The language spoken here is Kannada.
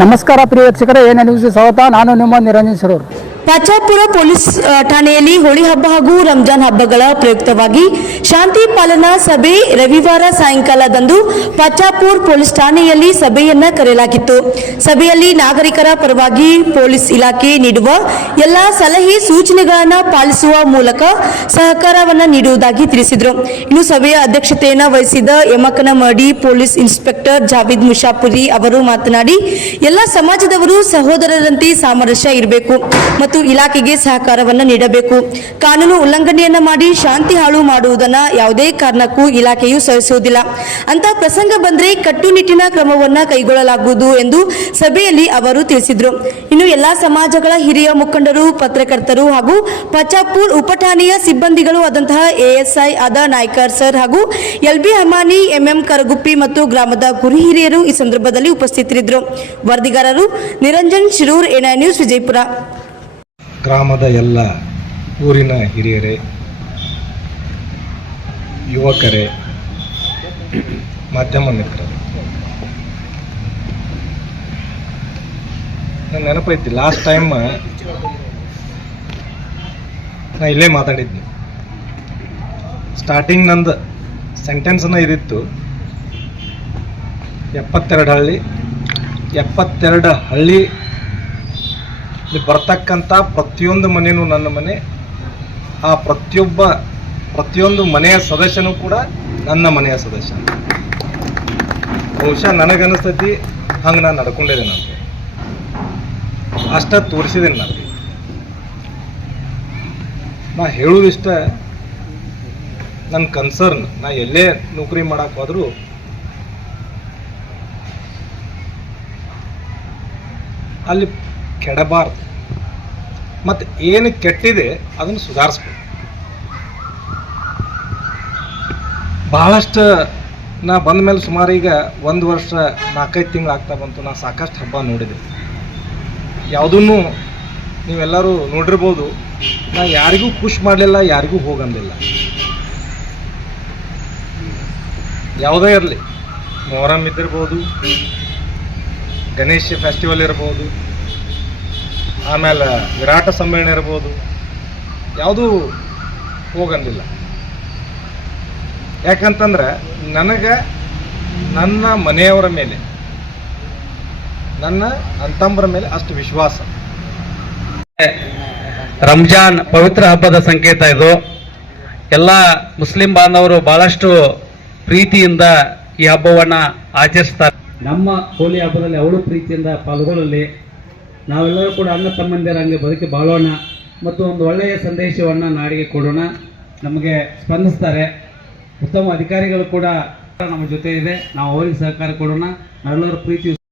ನಮಸ್ಕಾರ ಪ್ರಿಯ ವೀಕ್ಷಕರೇ, ಎಎನ್ಎನ್ ನ್ಯೂಸ್ಗೆ ಸ್ವಾಗತ. ನಾನು ನಿಮ್ಮ ನಿರಂಜನ್ ಶಿರೂರ್. ಪಾಚಾಪುರ ಪೊಲೀಸ್ ಠಾಣೆಯಲ್ಲಿ ಹೋಳಿ ಹಬ್ಬ ಹಾಗೂ ರಂಜಾನ್ ಹಬ್ಬಗಳ ಪ್ರಯುಕ್ತವಾಗಿ ಶಾಂತಿ ಪಾಲನಾ ಸಭೆ ರವಿವಾರ ಸಾಯಂಕಾಲದಂದು ಪಾಚಾಪುರ ಪೊಲೀಸ್ ಠಾಣೆಯಲ್ಲಿ ಸಭೆಯನ್ನ ಕರೆಯಲಾಗಿತ್ತು. ಸಭೆಯಲ್ಲಿ ನಾಗರಿಕರ ಪರವಾಗಿ ಪೊಲೀಸ್ ಇಲಾಖೆ ನೀಡುವ ಎಲ್ಲ ಸಲಹೆ ಸೂಚನೆಗಳನ್ನು ಪಾಲಿಸುವ ಮೂಲಕ ಸಹಕಾರವನ್ನು ನೀಡುವುದಾಗಿ ತಿಳಿಸಿದರು. ಇನ್ನು ಸಭೆಯ ಅಧ್ಯಕ್ಷತೆಯನ್ನು ವಹಿಸಿದ ಯಮಕನಮಡಿ ಪೊಲೀಸ್ ಇನ್ಸ್ಪೆಕ್ಟರ್ ಜಾವೇದ್ ಮುಷಾಪುರಿ ಅವರು ಮಾತನಾಡಿ, ಎಲ್ಲ ಸಮಾಜದವರು ಸಹೋದರರಂತೆ ಸಾಮರಸ್ಯ ಇರಬೇಕು ಮತ್ತು ಇಲಾಖೆಗೆ ಸಹಕಾರವನ್ನು ನೀಡಬೇಕು. ಕಾನೂನು ಉಲ್ಲಂಘನೆಯನ್ನ ಮಾಡಿ ಶಾಂತಿ ಹಾಳು ಮಾಡುವುದನ್ನ ಯಾವುದೇ ಕಾರಣಕ್ಕೂ ಇಲಾಖೆಯು ಸಹಿಸುವುದಿಲ್ಲ. ಅಂತ ಪ್ರಸಂಗ ಬಂದರೆ ಕಟ್ಟುನಿಟ್ಟಿನ ಕ್ರಮವನ್ನ ಕೈಗೊಳ್ಳಲಾಗುವುದು ಎಂದು ಸಭೆಯಲ್ಲಿ ಅವರು ತಿಳಿಸಿದರು. ಇನ್ನು ಎಲ್ಲಾ ಸಮಾಜಗಳ ಹಿರಿಯ ಮುಖಂಡರು, ಪತ್ರಕರ್ತರು ಹಾಗೂ ಪಾಚಾಪುರ ಉಪಠಾಣೆಯ ಸಿಬ್ಬಂದಿಗಳು ಆದಂತಹ ಎಎಸ್ಐ ಆದ ನಾಯ್ಕರ್ ಸರ್ ಹಾಗೂ ಎಲ್ಬಿ ಹಮಾನಿ, ಎಂಎಂ ಕರಗುಪ್ಪಿ ಮತ್ತು ಗ್ರಾಮದ ಗುರು ಹಿರಿಯರು ಈ ಸಂದರ್ಭದಲ್ಲಿ ಉಪಸ್ಥಿತರಿದ್ದರು. ವರದಿಗಾರರು ನಿರಂಜನ್ ಶಿರೂರ್, ಎಎನ್ಎನ್ ನ್ಯೂಸ್, ವಿಜಯಪುರ. ಗ್ರಾಮದ ಎಲ್ಲ ಊರಿನ ಹಿರಿಯರೇ, ಯುವಕರೇ, ಮಾಧ್ಯಮ ಮಿತ್ರರು, ನನ್ನ ನೆನಪೈತಿ ಲಾಸ್ಟ್ ಟೈಮ್ ನಾ ಇಲ್ಲೇ ಮಾತಾಡಿದ್ನಿ. ಸ್ಟಾರ್ಟಿಂಗ್ ನಂದು ಸೆಂಟೆನ್ಸ್ನ ಇದಿತ್ತು, 72 ಹಳ್ಳಿ ಬರ್ತಕ್ಕಂಥ ಪ್ರತಿಯೊಂದು ಮನೆಯೂ ನನ್ನ ಮನೆ, ಆ ಪ್ರತಿಯೊಂದು ಮನೆಯ ಸದಸ್ಯನೂ ಕೂಡ ನನ್ನ ಮನೆಯ ಸದಸ್ಯ. ಬಹುಶಃ ನನಗನ್ನಿಸ್ತೈತಿ ಹಂಗೆ ನಾನು ನಡ್ಕೊಂಡಿದ್ದೇನೆ ಅಂತ, ಅಷ್ಟ ತೋರಿಸಿದ್ದೇನೆ. ನಾ ಹೇಳುವುದಿಷ್ಟ, ನನ್ನ ಕನ್ಸರ್ನ್, ನಾ ಎಲ್ಲೇ ನೌಕರಿ ಮಾಡಕ್ಕೆ ಹೋದರೂ ಅಲ್ಲಿ ಕೆಡಬಾರ್ದು, ಮತ್ತು ಏನು ಕೆಟ್ಟಿದೆ ಅದನ್ನು ಸುಧಾರಿಸ್ಬೇಕು. ಬಹಳಷ್ಟು ನಾ ಬಂದ ಮೇಲೆ ಸುಮಾರು ಈಗ 1 ವರ್ಷ 4-5 ತಿಂಗಳು ಆಗ್ತಾ ಬಂತು. ನಾ ಸಾಕಷ್ಟು ಹಬ್ಬ ನೋಡಿದೆ. ಯಾವುದನ್ನು ನೀವೆಲ್ಲರೂ ನೋಡಿರ್ಬೋದು, ನಾ ಯಾರಿಗೂ ಪುಷ್ ಮಾಡಲಿಲ್ಲ, ಯಾರಿಗೂ ಹೋಗಂದಿಲ್ಲ. ಯಾವುದೇ ಇರಲಿ, ಮೊಹರಂ ಇದ್ದಿರ್ಬೋದು, ಗಣೇಶ ಫೆಸ್ಟಿವಲ್ ಇರ್ಬೋದು, ಆಮೇಲೆ ವಿರಾಟ ಸಮ್ಮೇಳನ ಇರ್ಬೋದು, ಯಾವುದೂ ಹೋಗಂದಿಲ್ಲ. ಯಾಕಂತಂದ್ರೆ ನನಗೆ ನನ್ನ ಮನೆಯವರ ಮೇಲೆ, ನನ್ನ ಅಂತಂಬರ ಮೇಲೆ ಅಷ್ಟು ವಿಶ್ವಾಸ. ರಂಜಾನ್ ಪವಿತ್ರ ಹಬ್ಬದ ಸಂಕೇತ ಇದು. ಎಲ್ಲ ಮುಸ್ಲಿಂ ಬಾಂಧವರು ಬಹಳಷ್ಟು ಪ್ರೀತಿಯಿಂದ ಈ ಹಬ್ಬವನ್ನು ಆಚರಿಸ್ತಾರೆ. ನಮ್ಮ ಹೋಳಿ ಹಬ್ಬದಲ್ಲಿ ಅವಳು ಪ್ರೀತಿಯಿಂದ ಪಾಲ್ಗೊಳ್ಳಲಿ. ನಾವೆಲ್ಲರೂ ಕೂಡ ಅಣ್ಣ ತಮ್ಮಂದಿರಂಗೆ ಬದುಕಿ ಬಾಳೋಣ ಮತ್ತು ಒಂದು ಒಳ್ಳೆಯ ಸಂದೇಶವನ್ನು ನಾಡಿಗೆ ಕೊಡೋಣ. ನಮಗೆ ಸ್ಪಂದಿಸ್ತಾರೆ. ಉತ್ತಮ ಅಧಿಕಾರಿಗಳು ಕೂಡ ನಮ್ಮ ಜೊತೆ ಇದೆ. ನಾವು ಅವರಿಗೆ ಸಹಕಾರ ಕೊಡೋಣ. ನಾವೆಲ್ಲರೂ ಪ್ರೀತಿ